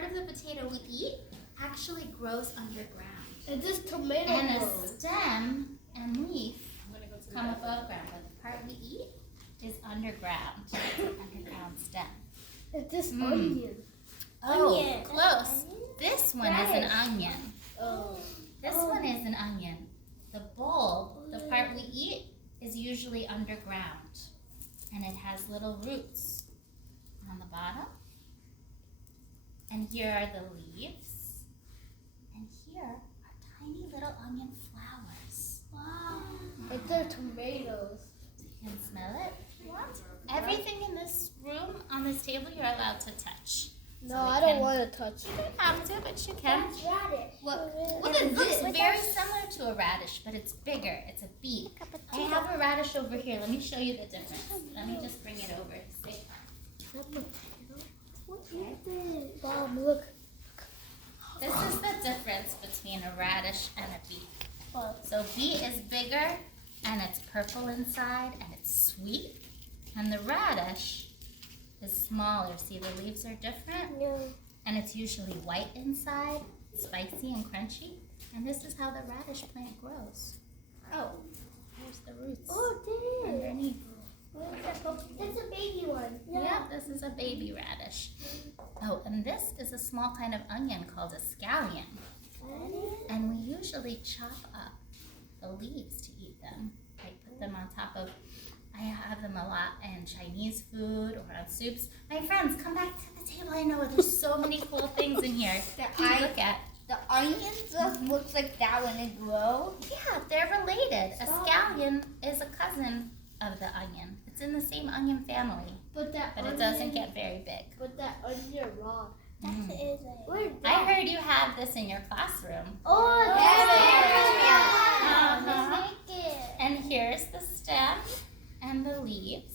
part of the potato we eat actually grows underground. And this tomato And a grows. stem and leaf come above ground, but the part we eat is underground. It's an underground stem. And this onion. Oh, Onion. close. This one is an onion. Oh. This one is an onion. The bulb, the part we eat, is usually underground. And it has little roots on the bottom. And here are the leaves. And here are tiny little onion flowers. Wow. Like they're tomatoes. You can smell it if you want. Everything in this room, on this table, you're allowed to touch. No, So we I don't can- want to touch You it. don't have to, but you can. That's radish. What is this? Very similar to a radish, but it's bigger. It's a beet. I have a radish over here. Let me show you the difference. Let me just bring it over. See? What is this? Mom, look. This is the difference between a radish and a beet. So beet is bigger, and it's purple inside, and it's sweet. And the radish is smaller. See, the leaves are different, Yeah. and it's usually white inside, spicy and crunchy. And this is how the radish plant grows. Oh, here's the roots Oh, this. underneath. That's a baby one. Yeah, this is a baby radish. Oh, and this is a small kind of onion called a scallion. And we usually chop up the leaves to eat them. Like put them on top of, I have them a lot in Chinese food or on soups. My friends, come back to the table. I know there's so many cool things in here to look at. The onion just looks like that when it grows. Yeah, they're related. A scallion is a cousin of the onion. It's in the same onion family, But that but onion, it doesn't get very big. But that onion raw. Mm. Where's I heard you have this in your classroom. Oh, Uh-huh. And here's the stem and the leaves.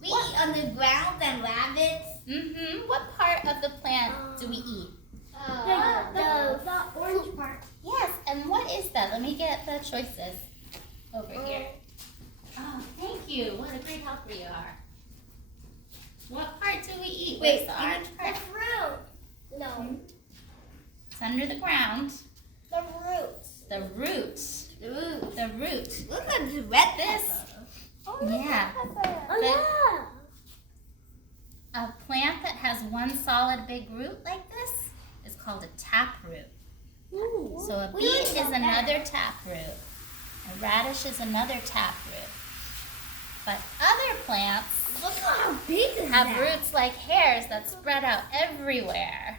We eat underground and rabbits. Mm-hmm. What part of the plant do we eat? The orange part. Yes, and what is that? Let me get the choices over here. Oh, thank you. What a great helper you are. What part do we eat? Wait, Where's the orange The part? fruit. No. It's under the ground. The roots. The root. The root. Look at the red This. Yeah. Oh, A plant that has one solid big root like this is called a taproot. yeah. So a We beet learned is about that. another taproot. A radish is another taproot. But other plants Look how big is have that. roots like hairs that spread out everywhere.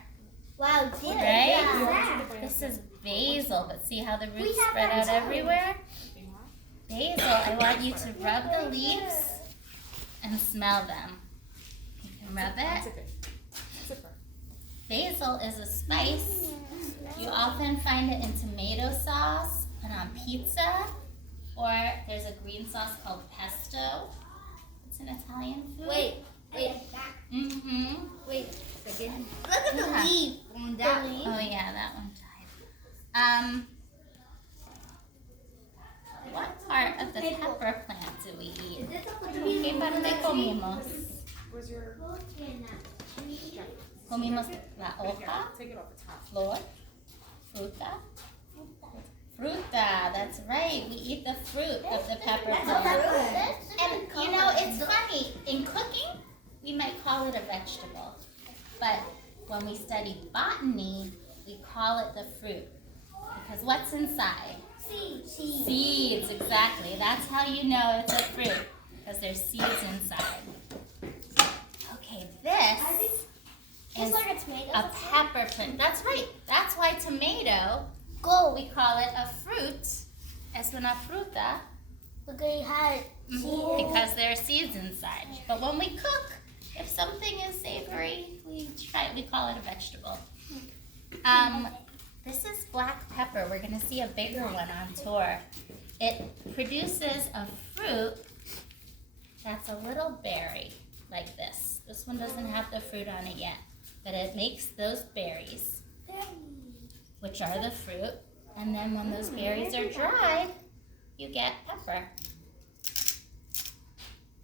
Wow, dear. Right? Yeah. This is basil, but see how the We roots have spread that out too. everywhere? Basil, I want you to rub the leaves and smell them. You can rub it. Basil is a spice. You often find it in tomato sauce and on pizza, or there's a green sauce called pesto. It's an Italian food. Wait. Mm-hmm. Wait a second. Look at Yeah. the leaf on that leaf. Oh yeah, that one died. What part of the pepper plant do we eat? Is this a ¿Qué parte comimos? Where's your Comimos la hoja, take it off the top? flor, fruta. Fruta, that's right. We eat the fruit of the pepper plant. And you know, it's funny, in cooking, we might call it a vegetable. But when we study botany, we call it the fruit. Because what's inside? Seeds. Seeds, exactly. That's how you know it's a fruit. Because there's seeds inside. Okay, this It's is like a tomato. a pepper plant. That's right. That's why tomato, we call it a fruit. Es una fruta. Look at it had Because there are seeds inside. But when we cook, if something is savory, we call it a vegetable. This is black pepper. We're going to see a bigger one on tour. It produces a fruit that's a little berry, like this. This one doesn't have the fruit on it yet, but it makes those berries, which are the fruit. And then when those berries are dried, you get pepper.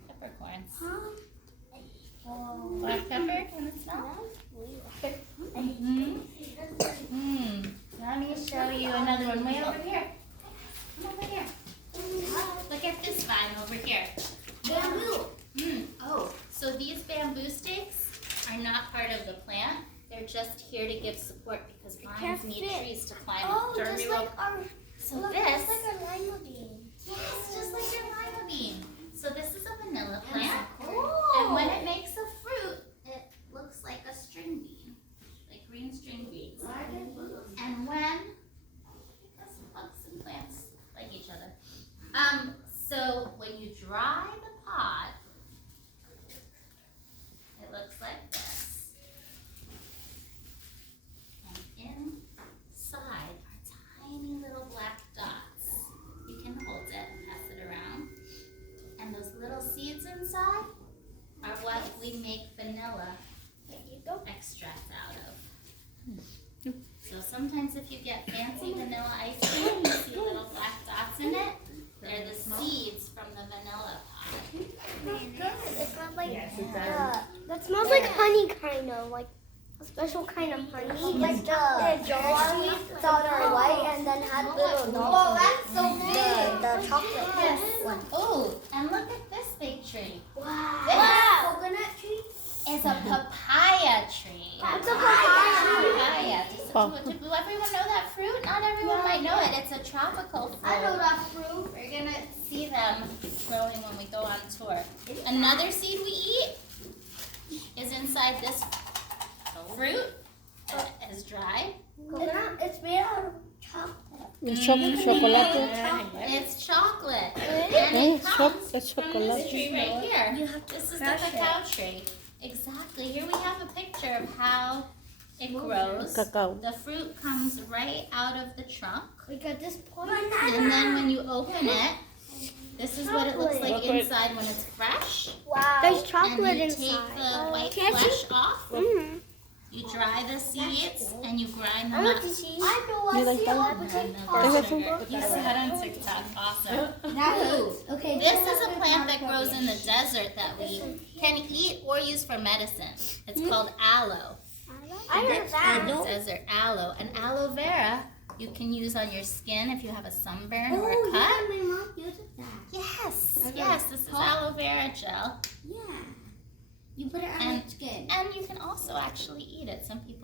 Peppercorns. Black pepper, can it smell? Mm-hmm. not part of the plant. They're just here to give support because vines can't need fit. trees to climb Oh, up. just like our. So Look, this, just like our lima bean. yes, just like your lima bean. So this is a vanilla plant. Oh. And when it makes a fruit, it looks like a string bean, like green string beans. And when, because bugs and plants like each other. So when you dry the pod, it looks like this. And inside are tiny little black dots. You can hold it and pass it around. And those little seeds inside are what we make vanilla extract out of. So sometimes if you get fancy vanilla ice cream, you see little black dots in it. They're the seeds from the vanilla pod. It smells like That smells like honey, kind of like a special kind of honey. Like the jar that are white and then had little dots. that's so The chocolate Yes. one. Oh, and look at this big tree. Wow. Coconut tree? It's a papaya tree. It's a papaya. Papaya. Do everyone know that fruit? Not everyone might know it. It's a tropical fruit. I know that fruit. We're gonna see them growing when we go on tour. Another seed we eat is inside this fruit that is dried. Coconut? It's made out of chocolate. Chocolate. It's chocolate. And it comes It's from this chocolate. tree right here. You have to This is the crush it. cacao tree. Exactly. Here we have a picture of how it grows. Cacao. The fruit comes right out of the trunk. We got this point. And then when you open it, this is what it looks like Chocolate. inside when it's fresh. Wow. There's chocolate And you inside. take the white Can't you- flesh off. Mm. You dry the seeds and you grind I them want up. to see. I know You like see that? all And the then TikTok. the sugar. You saw it on TikTok. Awesome. That okay. This is a plant that grows in the desert that we can eat or use for medicine. It's called aloe. I heard that. In the desert, aloe. And aloe vera you can use on your skin if you have a sunburn or a Oh, cut. yeah, my mom uses that. Yes, Okay. yes, this is aloe vera gel. Yeah. You put it on And- your skin. And you can also actually eat it. Some people